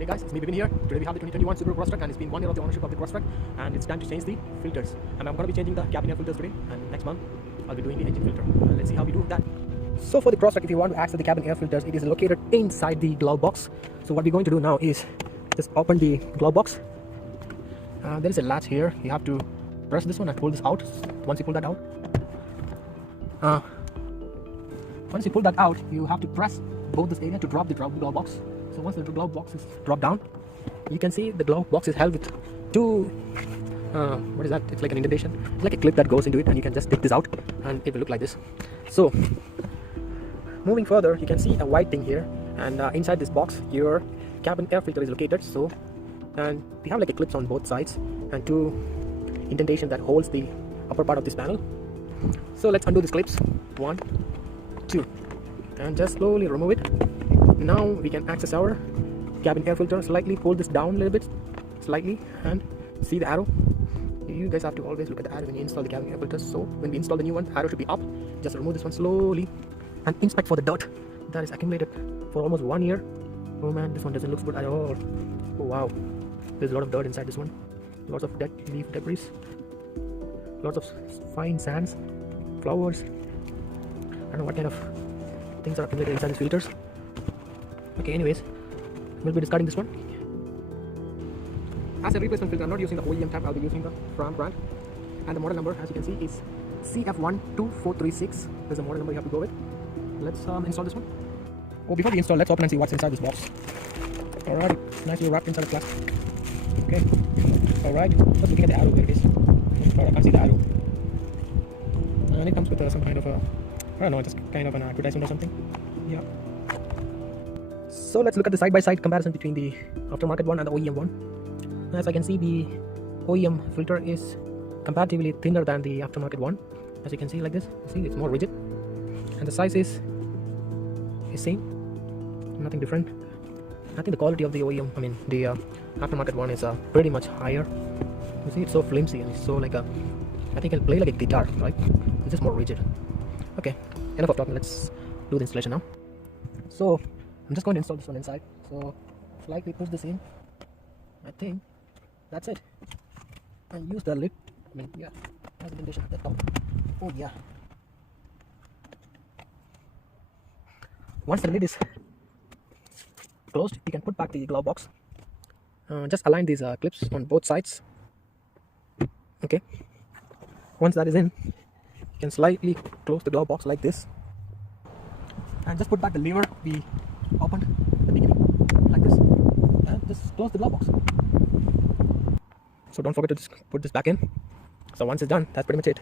Hey guys, it's me Vivin here. Today we have the 2021 Subaru Crosstrek and it's been 1 year of the ownership of the Crosstrek and it's time to change the filters. And I'm going to be changing the cabin air filters today and next month I'll be doing the engine filter. Let's see how we do that. So for the Crosstrek, if you want to access the cabin air filters, it is located inside the glove box. So what we're going to do now is just open the glove box. There is a latch here. You have to press this one and pull this out. Once you pull that out, you have to press both this area to drop the glove box. So once the glove box is dropped down, you can see the glove box is held with two what is that? It's like an indentation. It's like a clip that goes into it, and you can just take this out and it will look like this. So moving further, you can see a white thing here, and inside this box your cabin air filter is located. So, and we have like a clips on both sides and two indentation that holds the upper part of this panel. So let's undo these clips. 1, 2, and just slowly remove it. Now we can access our cabin air filter. Slightly pull this down a little bit, slightly, and see the arrow. You guys have to always look at the arrow when you install the cabin air filters. So when we install the new one, arrow should be up. Just remove this one slowly and inspect for the dirt that is accumulated for almost 1 year. Oh man, this one doesn't look good at all. Oh wow, there's a lot of dirt inside this one. Lots of dead leaf debris, lots of fine sands, flowers. I don't know what kind of things are accumulated inside these filters. Okay, anyways, we'll be discarding this one. As a replacement filter, I'm not using the OEM tab, I'll be using the Fram brand. And the model number, as you can see, is CF12436. There's a model number you have to go with. Let's install this one. Oh, before we install, let's open and see what's inside this box. Alright, nicely wrapped inside the plastic. Okay, alright, just looking at the arrow, there it is. I can't see the arrow. And it comes with some kind of a, I don't know, just kind of an advertisement or something. Yeah. So let's look at the side-by-side comparison between the aftermarket one and the OEM one. As I can see, the OEM filter is comparatively thinner than the aftermarket one. As you can see like this, see it's more rigid, and the size is same, nothing different. I think the quality of the OEM, I mean the aftermarket one is pretty much higher. You see it's so flimsy and it's so like a, I think it'll play like a guitar, right? It's just more rigid. Okay, enough of talking, let's do the installation now. So I'm just going to install this one inside. So slightly push this in. I think that's it. And use the lid. I mean, yeah, there's an indentation at the top. Oh yeah. Once the lid is closed, you can put back the glove box. Just align these clips on both sides. Okay. Once that is in, you can slightly close the glove box like this, and just put back the lever we opened at the beginning, like this, and just close the glove box. So don't forget to just put this back in. So once it's done, that's pretty much it.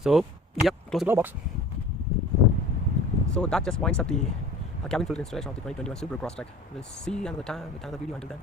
So yep, close the glove box. So that just winds up the cabin filter installation of the 2021 Subaru Crosstrek. We'll see you another time with another video. Until then.